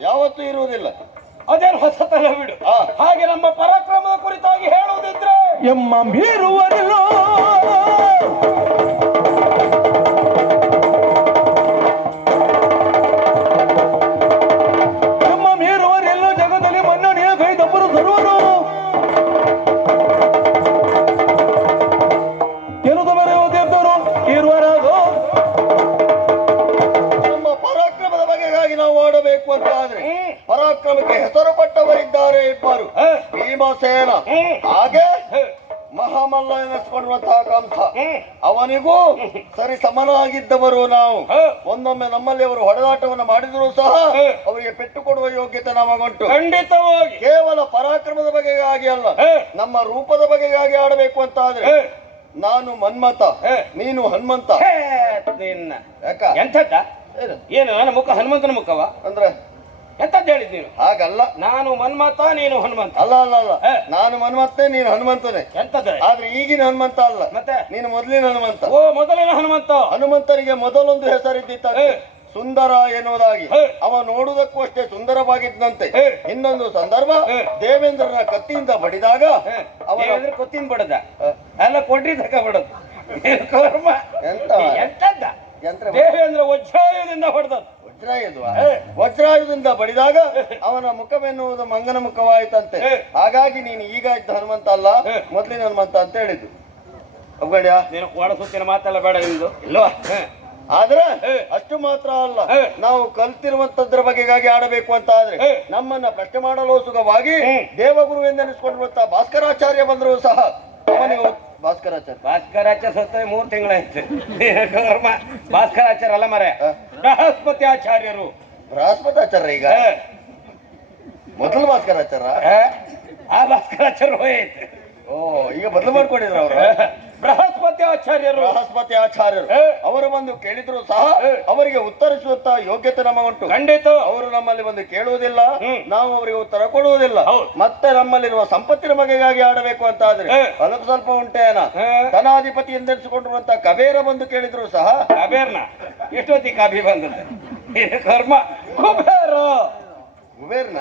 ಯಾವತ್ತೂ ಇರುವುದಿಲ್ಲ. ಅದೇನು ಹೊಸತನ ಬಿಡು. ಆ. ಹಾಗೆ ನಮ್ಮ ಪರಾಕ್ರಮದ ಕುರಿತಾಗಿ ಹೇಳುವುದಿದ್ರೆ ಎಮ್ಮ ಭೀಮಸೇನ ಹಾಗೆ. ಮಹಾಮಲ್ಲ ಎನಿಸ್ಕೊಂಡಿರುವಂತಹ ಕಂಸ ಅವನಿಗೂ ಸರಿ ಸಮನಾಗಿದ್ದವರು ನಾವು. ಒಂದೊಮ್ಮೆ ನಮ್ಮಲ್ಲಿ ಅವರು ಹೊಡೆದಾಟವನ್ನು ಮಾಡಿದರೂ ಸಹ ಅವರಿಗೆ ಪೆಟ್ಟು ಕೊಡುವ ಯೋಗ್ಯತೆ ನಮಗುಂಟು ಖಂಡಿತವಾಗಿ. ಕೇವಲ ಪರಾಕ್ರಮದ ಬಗೆಗಾಗಿ ಅಲ್ಲ. ನಮ್ಮ ರೂಪದ ಬಗೆಗಾಗಿ ಆಡಬೇಕು ಅಂತ ಆದ್ರೆ ನಾನು ಮನ್ಮತ. ನೀನು ಹನುಮಂತ. ಯಾಕ? ಎಂಥದ್ದ? ಏನು ನನ್ನ ಮುಖ ಹನುಮಂತನ ಮುಖವ? ಅಂದ್ರೆ? ಎಂತದ್ದು ಹೇಳಿದ್ ನೀನು? ಹಾಗಲ್ಲ. ನಾನು ಮನ್ಮತ ನೀನು ಹನುಮಂತ. ಅಲ್ಲ ಅಲ್ಲ ಅಲ್ಲ. ಹ. ನಾನು ಹನುಮಂತೆ ನೀನು ಹನುಮಂತನೇ. ಎಂತದ ಆದ್ರೆ ಈಗಿನ ಹನುಮಂತ ಅಲ್ಲ. ಮತ್ತೆ? ನೀನು ಮೊದಲಿನ ಹನುಮಂತ. ಓ ಮೊದಲಿನ ಹನುಮಂತ. ಹನುಮಂತನಿಗೆ ಮೊದಲೊಂದು ಹೆಸರಿದ್ದಿತ್ತ ಹ. ಸುಂದರ ಎನ್ನುವುದಾಗಿ. ಹ. ಅವ ನೋಡುವುದಕ್ಕೂ ಅಷ್ಟೇ ಸುಂದರವಾಗಿದ್ದಂತೆ. ಹ. ಇನ್ನೊಂದು ಸಂದರ್ಭ ಹ. ದೇವೇಂದ್ರನ ಕತ್ತಿಯಿಂದ ಬಡಿದಾಗ ಅವನ ಅವನ ಕೊತ್ತಿನ ಬಡದ. ಹ. ಎಲ್ಲ ಕೊಡ್ರಿ ತಕ ಬಡದು. ಕರ್ಮ ಎಂತ? ಎಂತದ್ದ ಯಂತ್ರ ದೇವೇಂದ್ರ ಒಜ್ಜಾಯದಿಂದ ಹೊಡೆದದ್ದು ವಜ್ರಾಯುಧ ಹ. ವಜ್ರಾಯುಧದಿಂದ ಬಡಿದಾಗ ಅವನ ಮುಖವೆನ್ನುವುದು ಮಂಗನ ಮುಖವಾಯಿತಂತೆ. ಹಾಗಾಗಿ ನೀನು ಈಗ ಇದ್ದ ಹನುಮಂತ ಅಲ್ಲ ಮೊದ್ಲಿನ ಹನುಮಂತ ಅಂತ ಹೇಳಿದ್ದು. ನೀನು ಒಳ ಸುತ್ತಿನ ಮಾತೆಲ್ಲ ಬೇಡ ನಿಮ್ದು ಇಲ್ವಾ. ಆದ್ರೆ ಅಷ್ಟು ಮಾತ್ರ ಅಲ್ಲ. ನಾವು ಕಲ್ತಿರುವಂತದ್ರ ಬಗೆಗಾಗಿ ಆಡಬೇಕು ಅಂತ ಆದ್ರೆ ನಮ್ಮನ್ನ ಪ್ರಶ್ನೆ ಮಾಡಲು ಸುಖವಾಗಿ ಹ್ಮ್. ದೇವಗುರು ಎಂದೆನಿಸ್ಕೊಂಡಿರುವಂತಹ ಭಾಸ್ಕರಾಚಾರ್ಯ ಬಂದರೂ ಸಹ ಅವನಿಗೆ ಭಾಸ್ಕರಾಚಾರ್ಯ. ಭಾಸ್ಕರಾಚಾರ್ಯ ಸತ್ತ ಮೂರು ತಿಂಗಳಾಯ್ತು. ಭಾಸ್ಕರಾಚಾರ್ಯ ಅಲ್ಲ ಮರೆ. ಬೃಹಸ್ಪತಿ ಆಚಾರ್ಯರು. ಬೃಹಸ್ಪತಾಚಾರ್ಯ ಈಗ? ಹ. ಮೊದಲು ಭಾಸ್ಕರಾಚಾರ ಆ ಭಾಸ್ಕರಾಚಾರ್ಯ ಹೋಯ್ತು ಓ ಈಗ ಬದಲು ಮಾಡ್ಕೊಂಡಿದ್ರು ಅವರು? ಬೃಹಸ್ಪತಿ ಆಚಾರ್ಯರು. ಬೃಹಸ್ಪತಿ ಆಚಾರ್ಯರು. ಅವರು ಬಂದು ಕೇಳಿದ್ರು ಸಹ ಅವರಿಗೆ ಉತ್ತರಿಸುವಂತ ಯೋಗ್ಯತೆ ನಮಗುಂಟು. ಖಂಡಿತ. ಅವರು ನಮ್ಮಲ್ಲಿ ಬಂದು ಕೇಳುವುದಿಲ್ಲ ನಾವು ಅವರಿಗೆ ಉತ್ತರ ಕೊಡುವುದಿಲ್ಲ. ಮತ್ತೆ ನಮ್ಮಲ್ಲಿರುವ ಸಂಪತ್ತಿನ ಬಗೆಗಾಗಿ ಆಡಬೇಕು ಅಂತ ಆದ್ರೆ. ಅದಕ್ಕೆ ಸ್ವಲ್ಪ ಉಂಟೇನ. ಧನಾಧಿಪತಿ ಎಂದೆನಿಸಿಕೊಂಡಿರುವಂತ ಕಬೇರ ಬಂದು ಕೇಳಿದ್ರು ಸಹ ಕಬೇರ್ನ. ಎಷ್ಟೊತ್ತಿ ಕಬಿ ಬಂದದ್ದು. ಕರ್ಮ. ಕುಬೇರ. ಕುಬೇರ್ನ.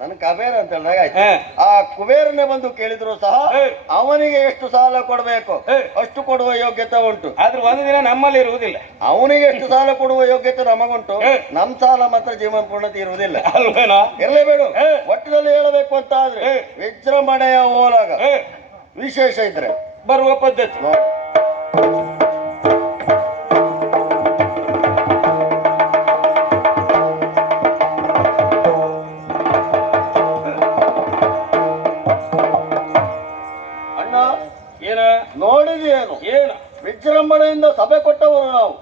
ನನ್ ಕಬೇರ ಅಂತ ಹೇಳಿದಾಗ ಆಯ್ತು ಹ. ಆ ಕುಬೇರನೇ ಬಂದು ಕೇಳಿದ್ರು ಸಹ ಹ. ಅವನಿಗೆ ಎಷ್ಟು ಸಾಲ ಕೊಡಬೇಕು. ಅಷ್ಟು ಕೊಡುವ ಯೋಗ್ಯತೆ ಉಂಟು ಆದ್ರೆ ಒಂದು ದಿನ ನಮ್ಮಲ್ಲಿ ಇರುವುದಿಲ್ಲ ಅವನಿಗೆ ಎಷ್ಟು ಸಾಲ ಕೊಡುವ ಯೋಗ್ಯತೆ ನಮಗುಂಟು ಹ. ನಮ್ ಸಾಲ ಮಾತ್ರ ಜೀವನ ಪೂರ್ಣತೆ ಇರುವುದಿಲ್ಲ ಅಲ್ವೇನೋ ಇರಲೇಬೇಡು ಹ. ಒಟ್ಟಿನಲ್ಲಿ ಹೇಳಬೇಕು ಅಂತ ಆದ್ರೆ ಹ. ವಿಜೃಂಭಣೆಯ ಹೋಲಾಗ ಹ. ವಿಶೇಷ ಇದ್ರೆ ಬರುವ ಪದ್ಧತಿ ನೋಡಿ. ವಿಜೃಂಭಣೆಯಿಂದ ಸಭೆ ಕೊಟ್ಟವರು ನಾವು.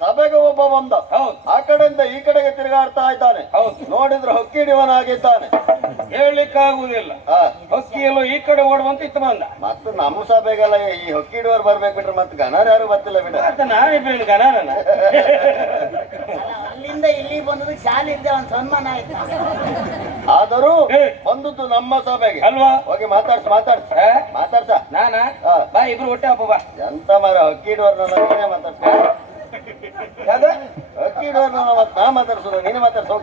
ಸಭೆಗೆ ಒಬ್ಬ ಬಂದ. ಹೌದು. ಆ ಕಡೆಯಿಂದ ಈ ಕಡೆಗೆ ತಿರುಗಾಡ್ತಾ ಇದ್ದಾನೆ. ಹೌದು. ನೋಡಿದ್ರೆ ಹೊಕ್ಕಿಡಿವನಾಗಿದ್ದಾನೆ. ಹೇಳಲಿಕ್ಕಾಗುವುದಿಲ್ಲ. ಆ, ಹಕ್ಕಿಯಲ್ಲೂ ಈ ಕಡೆ ಓಡುವಂತ ಇತ್ತು ಬಂದ. ಮತ್ತು ನಮ್ಮ ಸಭೆಗೆಲ್ಲ ಈ ಹೊಕ್ಕಿಡುವರು ಬರ್ಬೇಕು ಬಿಟ್ರೆ ಮತ್ತೆ ಗಣರು ಯಾರು ಬರ್ತಿಲ್ಲ ಬಿಡ. ನಾನೇ ಗಣರನ ಅಲ್ಲಿಂದ ಇಲ್ಲಿ ಬಂದದಕ್ಕೆ ಶಾಲೆಯಿಂದ ಒಂದು ಸನ್ಮಾನ ಆಯ್ತು. ಆದರೂ. ಬಂದದ್ದು ನಮ್ಮ ಸಭೆಗೆ. ಅಲ್ವಾ? ಹೋಗಿ ಮಾತಾಡ್ಸ ಮಾತಾಡ್ಸ? ಮಾತಾಡ್ಸ. ನಾನ? ಬಾ ಇಬ್ರು ಹೊಟ್ಟೆ ಹಬ್ಬ ಬಾ. ಎಂತ ಮರ ಹಕ್ಕಿಡುವರ್ ನನ್ನ ಮಾತಾಡ್ಸ. ಹಕ್ಕಿಡುವರ್ ನನ್ನ ಮತ್ತೆ ನಾ ಮಾತಾಡ್ಸೋದು ನೀನು ಮಾತಾಡ್ಸೋ.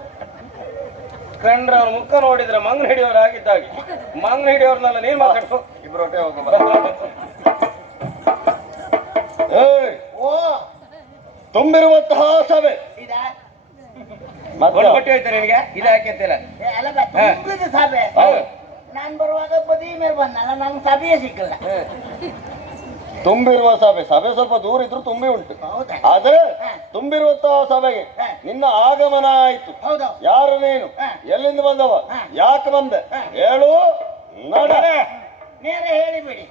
ಕಂಡ್ರ ಅವ್ನ ಮುಖ ನೋಡಿದ್ರೆ ಮಂಗ್ನ ಹಿಡಿಯೋರು ಆಗಿದ್ದಾಗೆ. ಮಂಗ್ನ ಹಿಡಿಯೋರ್ನೆಲ್ಲ ನೀನ್ ಮಾತಾಡ್ಸು. ಇಬ್ರು ಹೊಟ್ಟೆ ಹೋಗ ಬಾ. ಓ. ತುಂಬಿರುವಂತಹ ಸಭೆ. ಇದಾ? ಮತ್ತೆ? ಬಟ್ಟೆ ಹೋಯ್ತಾರೆ ಹೋಯ್ತಾ ನಿನಗೆ? ಇಲ್ಲ ಯಾಕೆ ಅಂತಿಲ್ಲ? ಸಭೆ ಹೌದು. ನಾನ್ ಬರುವಾಗ ಬದಿ ಮೇಲೆ ಬಂದಲ್ಲ ನಂಗೆ ಸಭೆಯೇ ಸಿಕ್ಕಲ್ಲ. ತುಂಬಿರುವ ಸಭೆ ಸಭೆ ಸ್ವಲ್ಪ ದೂರ ಇದ್ರು ತುಂಬಿ ಉಂಟು. ಹೌದಾ? ಆದ್ರೆ ತುಂಬಿರುವ ತುಂಬಿರುವಂತಹ ಸಭೆಗೆ. ನಿನ್ನ ಆಗಮನ ಆಯ್ತು. ಹೌದು. ಯಾರು ನೀನು? ಎಲ್ಲಿಂದ ಬಂದವ. ಯಾಕೆ ಬಂದೆ? ಹೇಳು. ನಡ. ನೇರ ಹೇಳಿಬಿಡಿ.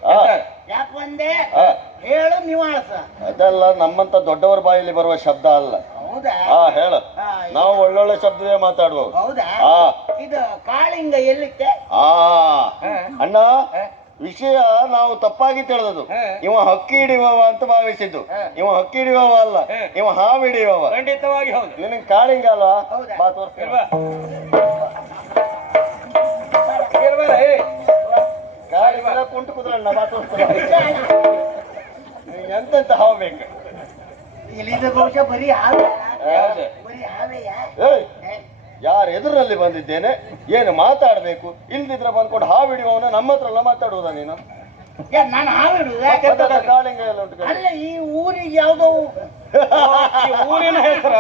ಯಾಕೆ ಬಂದೆ? ಹೇಳು ನಿವಾಸ. ಅದೆಲ್ಲ ನಮ್ಮಂತ ದೊಡ್ಡವರ ಬಾಯಲ್ಲಿ ಬರುವ ಶಬ್ದ ಅಲ್ಲ. ಹೌದಾ? ಹೇಳ. ನಾವು ಒಳ್ಳೊಳ್ಳೆ ಶಬ್ದವೇ ಮಾತಾಡ್ಬೋದು. ಹೌದಾ? ಆ. ಇದು ಕಾಳಿಂಗ ಎಲ್ಲಿತ್ತೆ? ಆ. ಅಣ್ಣ ವಿಷಯ ನಾವು ತಪ್ಪಾಗಿ ತಿಳಿದದು ಇವ ಹಕ್ಕಿ ಹಿಡಿಯುವವ ಅಂತ ಭಾವಿಸಿದ್ದು. ಇವ ಹಕ್ಕಿ ಹಿಡಿಯುವವ ಅಲ್ಲ. ಇವ ಹಾವು ಹಿಡಿಯುವವ. ಖಂಡಿತವಾಗಿ ಹೌದು. ನಿನಗೆ ಕಾಳಿಂಗ ಅಲ್ವಾ ಹೌದಾ? ಬಾ ತೋರಿಸ್ತೀನಿ. ಇಲ್ವಾ? ಇಲ್ವಲ್ಲ, ಏ? ಕಾಳಿಂಗ ಕುಂಟು ಕುದ್ರಣ್ಣ ಬಾ ತೋರಿಸ್ತೀನಿ. ನಿಂಗೆ ಎಂತೆಂತ ಹಾವು ಬೇಕು? ಇಲ್ಲಿ ಬಹುಶಃ ಬರೀ ಹಾವು. ಏಯ್ ಯಾರ ಎದುರಲ್ಲಿ ಬಂದಿದ್ದೇನೆ ಏನು ಮಾತಾಡಬೇಕು? ಇಲ್ದಿದ್ರೆ ಬಂದ್ಕೊಂಡು ಹಾವು ಹಿಡಿಯುವವನ ನಮ್ಮ ಹತ್ರ ಎಲ್ಲ ಮಾತಾಡುವುದ ನೀನು? ಯಾ, ನಾನು ಕಾಳಿಂಗ ಎಲ್ಲ ಉಂಟು ಅಲ್ಲ ಈ ಊರಿಗೆ ಯಾವ್ದೋ ಈ ಊರಿನ ಹೆಸರ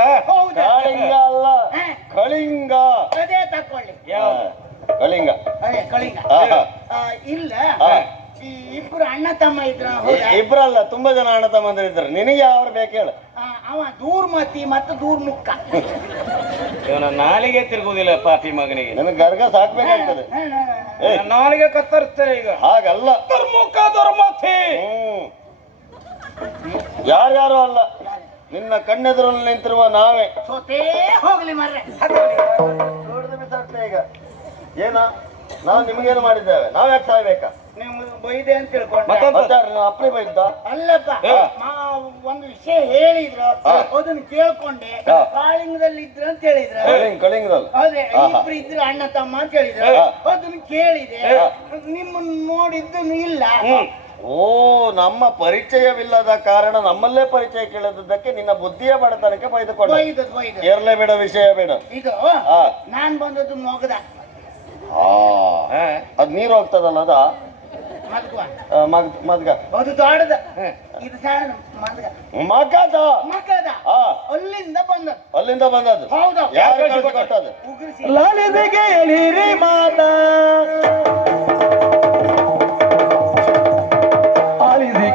ಕಾಳಿಂಗ ಅಲ್ಲ ಕಳಿಂಗ. ಅದೇ ತಕೊಳ್ಳಿ. ಯಾವ್ದು? ಕಳಿಂಗ. ಅದೇ ಕಳಿಂಗ. ಇಲ್ಲ. ಇಬ್ರು ಅಣ್ಣ ತಮ್ಮ ಇದ್ರ ಇ- ಹೌದಾ ಇಬ್ರಲ್ಲ ತುಂಬಾ ಜನ ಅಣ್ಣ ತಮ್ಮಂದಿರಿದ್ದಾರೆ ನಿನಗೆ ಅವ್ರು ಬೇಕು ಹೇಳು. ಅವ ಅವ ಮತ್ತೆ ಮತ್ತು ಮುಕ್ಕ ಇವನ ನಾಲಿಗೆ ತಿರುಗುದಿಲ್ಲ ಪಾಪಿ ಮಗನಿಗೆ. ನಿನಗೆ ಗರ್ಗ ಸಾಕ್ಬೇಕಾಗ್ತದೆ ನಾಲಿಗೆ ಕತ್ತರಿಸ್ತೇನೆ ಈಗ. ಹಾಗಲ್ಲ. ದುರ್ಮುಖ ದುರ್ಮತಿ. ಹ್ಮ್. ಯಾರ್ಯಾರು ಅಲ್ಲ? ನಿನ್ನ ಕಣ್ಣೆದುರಲ್ಲಿ ನಿಂತಿರುವ ನಾವೇ. ಸೋತೇ ಹೋಗ್ಲಿ ಮರ್ರೆ. ನೋಡಿದ ಬಿಸಾಡ್ತೆ ಈಗ. ಏನ? ನಾವು ನಿಮಗೇನು ಮಾಡಿದ್ದೇವೆ? ನಾವ್ಯಾಕೆ ಸಾಯ್ಬೇಕಾ? ಬೈದೆ ಅಂತ ತಿಳ್ಕೊಂಡು. ಅಪ್ಪನೇ ಬೈದ ಅಲ್ಲಪ್ಪ ಒಂದು ವಿಷಯ ಹೇಳಿದ್ರು. ಅದನ್ನ ಕೇಳ್ಕೊಂಡೆ. ಕಾಳಿಂಗದಲ್ಲಿ ಇದ್ರು ಅಂತ ಹೇಳಿದ್ರು. ಕಳಿಂಗ್ ಕಳಿಂಗದಲ್ಲಿ ಅದೇ. ಇಬ್ರು ಇದ್ರು ಅಣ್ಣ ತಮ್ಮ ಅಂತ ಹೇಳಿದ್ರು. ಅದನ್ನ ಕೇಳಿದೆ. ನಿಮ್ಮನ್ನ ನೋಡಿದ್ದು ಇಲ್ಲ. ಓ ನಮ್ಮ ಪರಿಚಯವಿಲ್ಲದ ಕಾರಣ ನಮ್ಮಲ್ಲೇ ಪರಿಚಯ ಕೇಳದಕ್ಕೆ ನಿನ್ನ ಬುದ್ಧಿಯ ಬಡತನಕ್ಕೆ ಬೈದುಕೊಂಡ. ಬೇಡ ವಿಷಯ ಬೇಡ. ಇದು. ನಾನ್ ಬಂದದ್ದು ಮೊಗದ. ಹಾ. ಅದ್ ನೀರು ಹೋಗ್ತದಲ್ಲ ಅದ? ಮದ್ಗ ಅದು ದೊಡ್ಡದ. ಇದು ಸಣ್ಣ ಮದ್ಗ ಮಗದ? ಅಲ್ಲಿಂದ ಬಂದ ಅಲ್ಲಿಂದ ಬಂದದ್ದು. ಹೌದು. ಯಾರು ಲಲಿತೆಗೆ ಎಳಿರಿ ಮಾತಾ. ಆಲಿಸಿ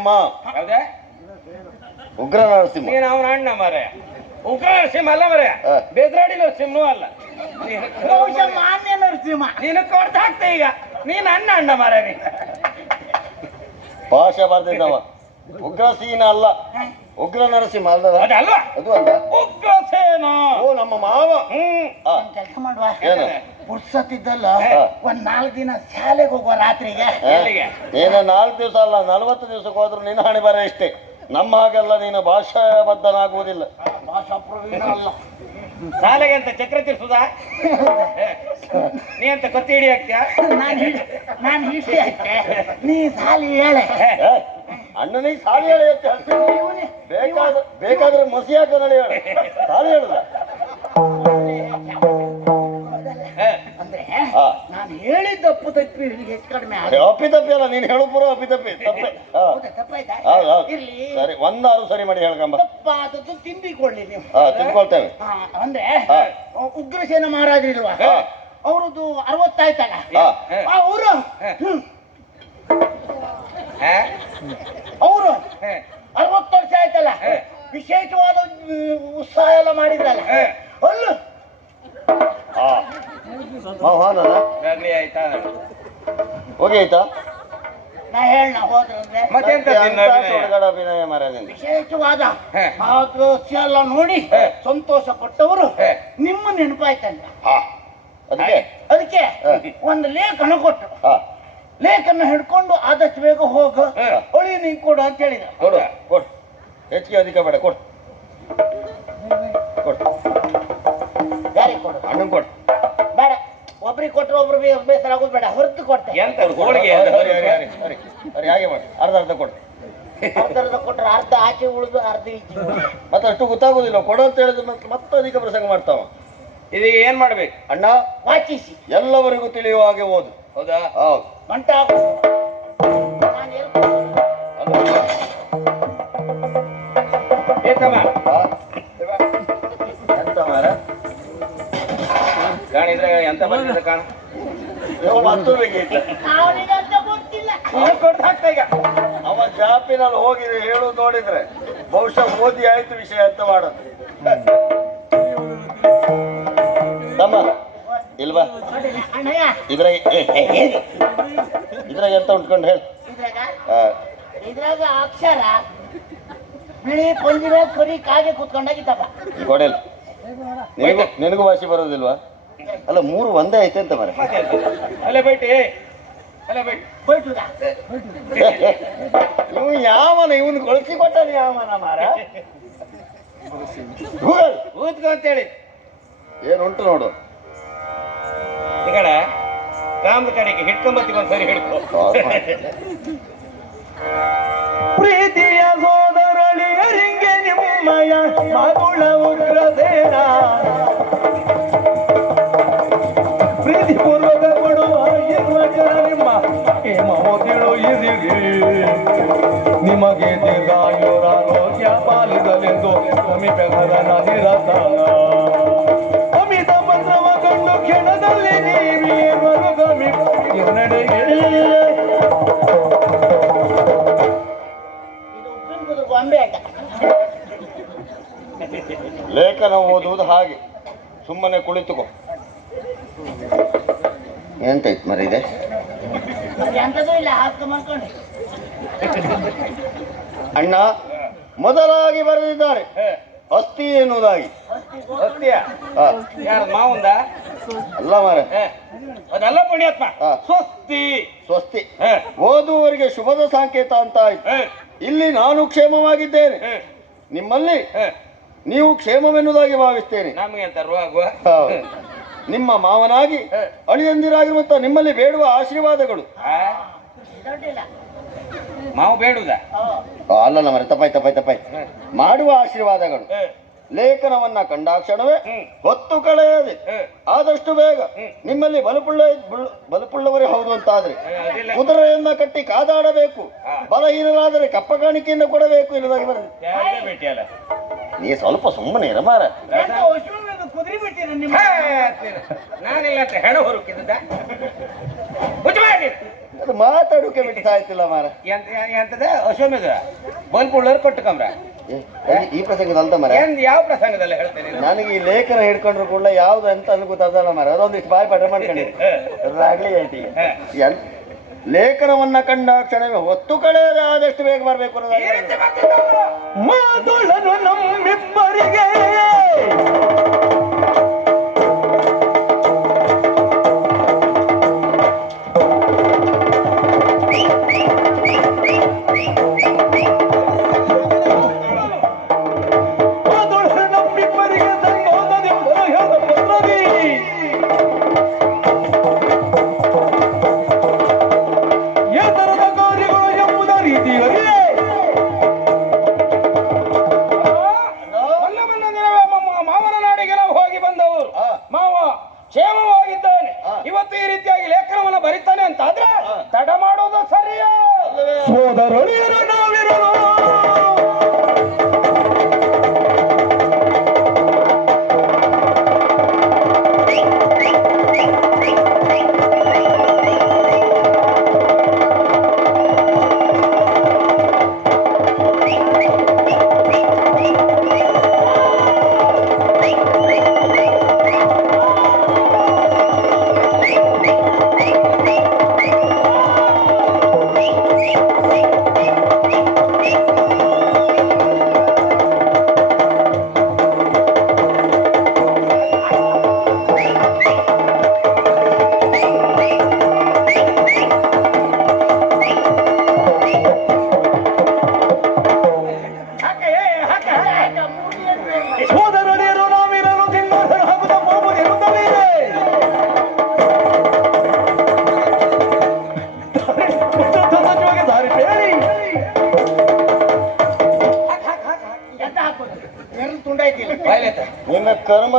ನರಸಿಂಹ ಹೌದಾ ಉಗ್ರ ನರಸಿಂಹ ನೀನು ಅವನ ಅಣ್ಣ ಮರೆ ಉಗ್ರ ನರಸಿಂಹ ಅಲ್ಲ ಮರೆ ಬೇದ್ರಾಡಿ ನರಸಿಂಹನೂ ಅಲ್ಲ. ಬಹುಶಃ ಮಾನ್ಯ ನರಸಿಂಹ. ನೀನು ಕೊಡ್ತಾ ಹಾಕ್ತೆ ಈಗ. ನೀನ್ ಅಣ್ಣ ಅಣ್ಣ ಮರೆ ನೀ ಭಾಷೆ ಬರ್ದಿದ್ದವ. ಉಗ್ರಸೀನ ಅಲ್ಲ. ಉಗ್ರ ನರಸಿಂಹ ಅಲ್ಲದ ಅದಲ್ವಾ ಅದು ಅಲ್ಲ ಉಗ್ರ ಸೇನ. ಓ ನಮ್ಮ ಮಾವ. ಹ್ಮ್. ಆ, ಕೆಲಸ ಮಾಡುವ. ಏನು? ಪುರ್ಸತ್ತಿದ್ದಲ್ಲ. ಹಾ. ಒಂದ್ ನಾಲ್ಕು ದಿನ ಶಾಲೆಗೆ ಹೋಗುವ ರಾತ್ರಿಗೆ? ಎಲ್ಲಿಗೆ? ನೀನು ನಾಲ್ಕು ದಿವಸ ಅಲ್ಲ ನಲವತ್ತು ದಿವಸಕ್ಕೆ ಹೋದ್ರು ನಿನ್ನ ಹಣೆ ಬರ ಇಷ್ಟೇ. ನಮ್ಮ ಹಾಗೆಲ್ಲ ನೀನು ಭಾಷಾಬದ್ಧನಾಗುವುದಿಲ್ಲ. ಭಾಷಾ ಪ್ರವೀಣ ಅಲ್ಲ. ಶಾಲೆಗೆ ಅಂತ ಚಕ್ರ ತಿರ್ಸುದಾ? ನೀ ಅಂತ ಕತ್ತಿ ಹಿಡಿ ಹಾಕ್ತೀಯಾ? ನಾನು ಹಿಡಿ ನಾನು ಹಿಡಿ ಹಾಕ್ತೆ. ನೀ ಸಾಲಿ ಹೇಳೆ. ಏ, ಅಣ್ಣನಿಗೆ ಸಾಲಿ ಹೇಳಿ ಅಂತ ಹೇಳ್ತೀನಿ. ಬೇಕಾದ್ರೆ ಬೇಕಾದ್ರೆ ಮಸಿ ಹಾಕ ನಡಿ ಹೇಳು. ಸಾಲಿ ಹೇಳುದ. ಅಂದ್ರೆ. ನಾನು ಹೇಳಿದ್ದಪ್ಪು ತಪ್ಪಿ ಇಲ್ಲಿಗೆ ಹೆಚ್ಚು ಕಡಿಮೆ ಅಪ್ಪಿ. ಅಪ್ಪಿತಪ್ಪಿ ಅಲ್ಲ ನೀನು ಹೇಳು ಪೂರ ಅಪ್ಪಿತಪ್ಪಿ ತಪ್ಪೆ ಹಾ. ಹೌದಾ ತಪ್ಪಾಯ್ತಾ ಹೌದು ಹೌದು. ಇರ್ಲಿ. ಸರಿ ಒಂದಾರು ಸರಿ ಮಾಡಿ ಹೇಳ್ಕಂಬ. ತಪ್ಪಾದದ್ದು ತಿಂದಿಕೊಳ್ಳಿ ನೀವು. ಹಾ ತಿಳ್ಕೊಳ್ತೇವೆ ಹಾ, ಅಂದ್ರೆ ಹಾ. ಉಗ್ರಸೇನ ಮಹಾರಾಜ ಅವರದ್ದು ಹಾ. ಅವ್ರದ್ದು ಅರವತ್ತಾಯ್ತಲ್ಲ? ಹಾ. ಅವರು? ಹಾ? ಅವರು. ಅರವತ್ತು ವರ್ಷ ವಿಶೇಷವಾದ ಉತ್ಸಾಹ ಎಲ್ಲ ಮಾಡಿದ್ರಲ್ಲ. ಅಲ್ಲು. ಆಯ್ತಾ ಹೋಗಿ ಆಯ್ತಾ? ನಾ ಹೇಳ ಹೋದ್ರಂದ್ರೆ ಮತ್ತೆಂತ ಅಭಿನಯ? ಸುಡುಗಾಡ ವಿಶೇಷವಾದ ದೃಶ್ಯ ಎಲ್ಲ ನೋಡಿ. ಸಂತೋಷ ಪಟ್ಟವರು. ನಿಮ್ಮ ನೆನಪಾಯ್ತಂತ. ಹಾ. ಅದಕ್ಕೆ? ಅದಕ್ಕೆ. ಒಂದು ಲೇಖನ ಕೊಟ್ಟು. ಹಾ. ಲೇಖನ ಹಿಡ್ಕೊಂಡು ಆದಷ್ಟು ಬೇಗ ಹೋಗು. ಹೊಳಿ ನಿಂಗೆ ಕೊಡು ಅಂತ ಹೇಳಿದ ಕೊಡು. ಕೊಡು. ಹೆಚ್ಚಿಗೆ ಅಧಿಕ ಬೇಡ ಕೊಡು. ಕೊಡು. ಯಾರಿಗೆ ಕೊಡು? ಅಣ್ಣ ಕೊಡು. ಬೇಡ. ಒಬ್ರಿಗೆ ಕೊಟ್ಟರು ಒಬ್ರು ಬೇಸರ ಆಗೋದು ಬೇಡ. ಹೊರತು ಕೊಡ್ತೆ ಎಂತ ಹೋಳಿಗೆ ಹಾಗೆ ಮಾಡಿ. ಅರ್ಧ ಅರ್ಧ ಕೊಡು. ಅರ್ಧ ಕೊಟ್ರೆ ಅರ್ಧ ಆಚೆ ಉಳಿದು ಅರ್ಧ ಈಚೆ. ಮತ್ತೆ ಅಷ್ಟು ಗೊತ್ತಾಗೋದಿಲ್ಲ. ಕೊಡು ಅಂತ ಹೇಳಿದ್ರೆ ಮತ್ತೆ ಮತ್ತೆ ಅಧಿಕ ಪ್ರಸಂಗ ಮಾಡ್ತಾವ. ಇದೀಗ ಏನ್ ಮಾಡ್ಬೇಕು? ಅಣ್ಣ ವಾಚಿಸಿ. ಎಲ್ಲವರಿಗೂ ತಿಳಿಯುವ ಹಾಗೆ ಓದು. ಹೌದಾ? ಹೌದು. ಮಂಟ ಕಾಣಿದ್ರೆ ಎಂತ ಬಂದಿದೆ ಕಾಣ? ಈಗ. ಅವ ಜಾಪಿನಲ್ಲಿ ಹೋಗಿ ಹೇಳು ನೋಡಿದ್ರೆ. ಬಹುಶಃ ಮೋದಿ ಆಯ್ತು ವಿಷಯ ಅಂತ ಮಾಡೋದು. ತಮ್ಮ ಇಲ್ವಾ? ಅಣ್ಣಯ್ಯ ಇದ್ರಾಗ ಎಂತ ಉಂಟ್ಕೊಂಡು ಹೇಳಿ. ಇದ್ರಾಗ ಅಕ್ಷರ ಬಿಳಿ ಪಂಜಿನ ಕರಿ ಕಾಗೆ ಕೂತ್ಕೊಂಡಾಗಿತ್ತಪ್ಪ ಕೊಡೆಲ್ ನಿನಗೂ ನಿನಗೂ ಭಾಷೆ ಬರೋದಿಲ್ವಾ? ಅಲ್ಲ ಮೂರು ಒಂದೇ ಐತೆ ಅಂತ ಮರ? ಅಲ್ಲೇ ಬೈಟಿ. ಅಲ್ಲೇ ಬೈಟಿ. ಬೈಟುದ? ಇವ್ ಯಾವನ ಇವನ್ ಕೊಳಸಿ ಕೊಟ್ಟನ ಯಾವನ ಮಾರ ಊತ್ಕೋ ಕೂತ್ಕೊ ಅಂತೇಳಿ. ಏನುಂಟು ನೋಡು. ಈ ಕಡೆ ಕಾಮದ ಕಡೆಗೆ ಹಿಡ್ಕೊಂಬತ್ತಿ ಒಂದ್ಸರಿ ಹಿಡ್ಕೊ. ಪ್ರೀತಿಯ ನಿಮ್ಮಯ ಮಗುಳ ಉಗ್ರದೇನ ಪ್ರೀತಿ ಪೂರ್ವಕ ಕೊಡುವ ಜನ ನಿಮ್ಮ ಹೇಮವು ತಿಳಿಯಿರಿ. ನಿಮಗೆ ದೀರ್ಘಾಯುರಾರೋಗ್ಯ ಪಾಲಿಸಲೆಂದು ಸಮೀಪೆಗರನ ನಿರತನ. ಅಮಿತ ಆಟ ಲೇಖನ ಓದುವುದು ಹಾಗೆ. ಸುಮ್ಮನೆ ಕುಳಿತುಕೋ. ಎಂತೈತ್ ಮರ ಇದೆ? ಎಂತದೂ ಇಲ್ಲ ಹಾಸ್ಕ ಮಾಡ್ಕೊಂಡು ಅಣ್ಣ ಮೊದಲಾಗಿ ಬರೆದಿದ್ದಾರೆ. ಅಸ್ಥಿ ಎನ್ನುವುದಾಗಿ. ಮಾವುಂದ? ಅಲ್ಲ ಮಾರ. ಅದೆಲ್ಲ ಪುಣ್ಯಾತ್ಮ. ಸ್ವಸ್ತಿ. ಸ್ವಸ್ತಿ. ಓದುವವರಿಗೆ ಶುಭದ ಸಂಕೇತ ಅಂತ ಆಯ್ತು. ಇಲ್ಲಿ ನಾನು ಕ್ಷೇಮವಾಗಿದ್ದೇನೆ. ನಿಮ್ಮಲ್ಲಿ. ನೀವು ಕ್ಷೇಮವೆನ್ನುವುದಾಗಿ ಭಾವಿಸ್ತೇನೆ. ನಮಗೆ ಅಂತ ರೋಗ ಹೌದು. ನಿಮ್ಮ ಮಾವನಾಗಿ ಅಳಿಯಂದಿರಾಗಿರುವಂತಹ ಅಳಿಯಂದಿರಾಗಿರುವಂತ ನಿಮ್ಮಲ್ಲಿ ಬೇಡುವ ಆಶೀರ್ವಾದಗಳು. ಮಾವು ಬೇಡುದ ಆ, ಅಲ್ಲಲ್ಲ ಮರ ತಪ್ಪಾಯ್ತು ತಪ್ಪಾಯ್ತು ತಪ್ಪಾಯ್ತು. ಮಾಡುವ ಆಶೀರ್ವಾದಗಳು. ಲೇಖನವನ್ನ ಕಂಡಾಕ್ಷಣವೇ ಹ್ಮ್. ಹೊತ್ತು ಕಳೆಯದೆ. ಹ್ಮ್. ಆದಷ್ಟು ಬೇಗ. ನಿಮ್ಮಲ್ಲಿ ಬಲಪುಳ್ಳ ಬುಳ್- ಬಲಪುಳ್ಳವರೇ ಹೌದು ಅಂತಾದ್ರೆ ಅದಿಲ್ಲ. ಕುದುರೆಯನ್ನ ಕಟ್ಟಿ ಕಾದಾಡಬೇಕು. ಹಾ. ಬಲಹೀನರಾದರೆ ಕಪ್ಪ ಕಾಣಿಕೆಯನ್ನು ಕೊಡಬೇಕು ಇಲ್ಲದಾಗಿ ಯಾರಿಗೆ ಭೇಟಿಯಲ್ಲ. ನೀ ಸ್ವಲ್ಪ ಸುಮ್ಮನೆ ಇರ ಮಾರ. ಎಂತ ಅಶ್ವಮೇಧ ಕುದುರೆ ಬಿಟ್ಟಿರ ನಿಮ್ಮ ನಾನಿಲ್ಲ ಅಂತ ಹೆಣ ಹೊರಕಿದ್ದ. ಅದು ಮಾತಾಡೋಕೆ ಬಿಟ್ಟು ಸಾಯ್ತಿಲ್ಲ ಮಾರ. ಎಂತ ಎಂತದ? ಅಶ್ವಮೇಧ ಬಲ್ಪುಳ್ಳರ್ ಕೊಟ್ಟು ಕಮ್ರ ಏ, ಈ- ಈ ಪ್ರಸಂಗದ ಅಂತ ಮರ? ಯಾವ ಪ್ರಸಂಗದಲ್ಲಿ ಹೇಳ್ತೇನೆ ನನಗೆ ಈ ಲೇಖನ ಹಿಡ್ಕೊಂಡ್ರು ಕೂಡ ಯಾವ್ದು ಅಂತ ಅನ್ಕೋ ಮಾರ. ಅದೊಂದಿಷ್ಟು ಬಾಯಿ ಪಟ್ರ ಮಾಡ್ಕೊಂಡಿದ್ದೆ ಅದಾಗ್ಲಿ ಐತಿ ಎನ್- ಲೇಖನವನ್ನ ಕಂಡ ಕ್ಷಣವೇ ಹೊತ್ತು ಕಳೆಯದೆ ಆದಷ್ಟು ಬೇಗ ಬರಬೇಕು. ಮಾತೊಳನು ನಮ್ಮಿಬ್ಬರಿಗೆ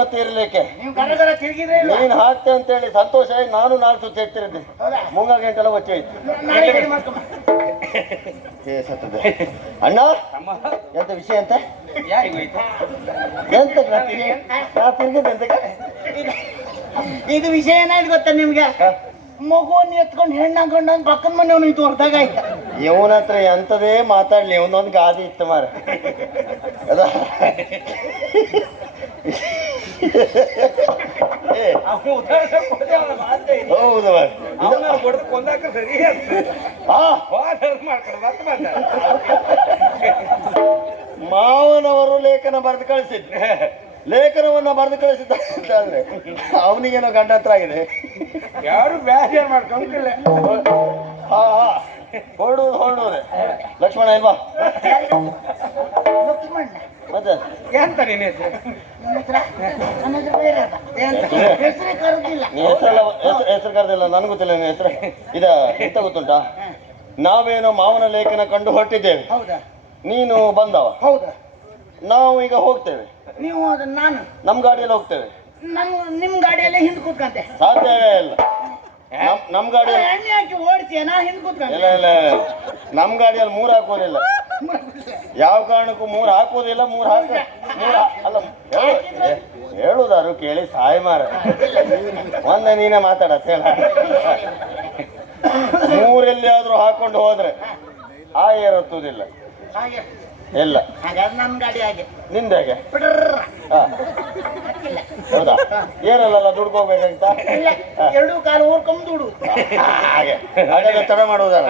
ತೀರ್ಲಿಕ್ಕೆ? ನೀನ್ ಹಾಕ್ತೆ ಅಂತೇಳಿ ಸಂತೋಷ ಆಗಿ ನಾನು ನಾಲ್ಕು ಹೌದಾ? ಮುಂಗ ಗಂಟೆಲ್ಲ ಒಚ್ಚಿ ಅಣ್ಣ ಎಂತ ವಿಷಯ ಅಂತ? ಆಯ್ತಾ? ಎಂತ ಇದು- ವಿಷಯ ಏನಾಯ್ತು ಗೊತ್ತಾ ನಿಮ್ಗೆ? ಮಗುವನ್ನು ಎತ್ಕೊಂಡು ಹೆಣ್ಣು ಹಾಕೊಂಡು ಪಕ್ಕದ ಮನೆಯವನು ಇದು ಹೊರದಾಗ ಆಯ್ತ? ಇವನ ಹತ್ರ ಎಂತದೇ ಮಾತಾಡ್ಲಿ ಇವನೊಂದು ಗಾದಿ ಇತ್ತು ಮಾರ ಅದ ಹೌದು ಕೊಂದಾಕ ಸರಿ ಮಾವನವರು ಲೇಖನ ಬರೆದು ಕಳಿಸಿದ್ರು. ಲೇಖನವನ್ನ ಬರೆದು ಕಳಿಸಿದ್ದ ಅಂತ ಅಂದ್ರೆ ಅವನಿಗೇನೋ ಗಂಡ ಹತ್ರ ಆಗಿದೆ. ಯಾರು ಬ್ಯಾಜಾರ್ ಮಾಡ್ಕೊಂತಿಲ್ಲ ಹಾ ಹಾ. ಹೊರಡುವುದು ಹೊರಡುವುದೇ ಲಕ್ಷ್ಮಣ ಇಲ್ವಾ? ಮತ್ತೆ ಎಂತ ನಿನ್ನ ಹೆಸರು. ಎಂತ? ಹೆಸರೆಲ್ಲ ಹೆಸರು ಕರೆದಿಲ್ಲ ನನಗೆ ಗೊತ್ತಿಲ್ಲ ನಿನ್ನ ಹೆಸರು. ಇದ ಎಂತ ಗೊತ್ತುಂಟಾ? ನಾವೇನೋ ಮಾವನ ಲೇಖನ ಕಂಡು ಹೊರಟಿದ್ದೇವೆ. ಹೌದಾ? ನೀನು ಬಂದವ. ಹೌದಾ? ನಾವು ಈಗ ಹೋಗ್ತೇವೆ. ನೀವು ಅದು ನಾನು? ನಮ್ಮ ಗಾಡಿಯಲ್ಲಿ ಹೋಗ್ತೇವೆ. ನಿಮ್ಮ ನಿಮ್ ಗಾಡಿಯಲ್ಲೇ ಹಿಂದ್ ಕೂತ್ಕಂತೆ. ಸಾಧ್ಯವೇ ಇಲ್ಲ. ನಮ್ ನಮ್ಮ ಗಾಡಿಯಲ್ಲಿ ಎಣ್ಣೆ ಹಾಕಿ ಓಡಿಸಿ ನಾ ಹಿಂದ್ ಕೂತ್ಕಂತೆ. ಇಲ್ಲ ಇಲ್ಲ ಇಲ್ಲ. ನಮ್ಮ ಗಾಡಿಯಲ್ಲಿ ಮೂರು ಹಾಕೋದಿಲ್ಲ. ಯಾವ ಕಾರಣಕ್ಕೂ ಮೂರು ಹಾಕೋದಿಲ್ಲ ಮೂರು ಹಾಕ ಮೂರು ಅಲ್ಲ ಹೇಳುದಾರು ಕೇಳಿ ಸಾಯಿ ಮಾರ. ಒಂದ ನೀನೇ ಮಾತಾಡತ್ತ ಹೇಳ ಮೂರೆಲ್ಲಿಯಾದ್ರೂ ಹಾಕೊಂಡು ಹೋದ್ರೆ ಆ ಏರತ್ತುದಿಲ್ಲ ಇಲ್ಲ. ನಿಂದ ಹೇಗೆ. ಹೌದಾ? ಏರಲ್ಲ ದುಡ್ಕೋಬೇಕಂತ ಇಲ್ಲ. ಎರಡು ಕಾಲು ಊರ್ಕೊಂಡ್ ದುಡು ಹಾಗೆ. ಹಾಗಾದ್ರೆ ತಡ ಮಾಡುವುದಲ್ಲ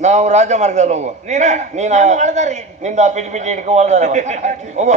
ನಾವು ರಾಜ ಮಾರ್ಗದಲ್ಲಿ ಹೋಗುವ ನೀನ? ನಿಂದ ಪಿಟಿ ಪಿಟಿ ಹಿಡ್ಕೊ ಹೋಗು.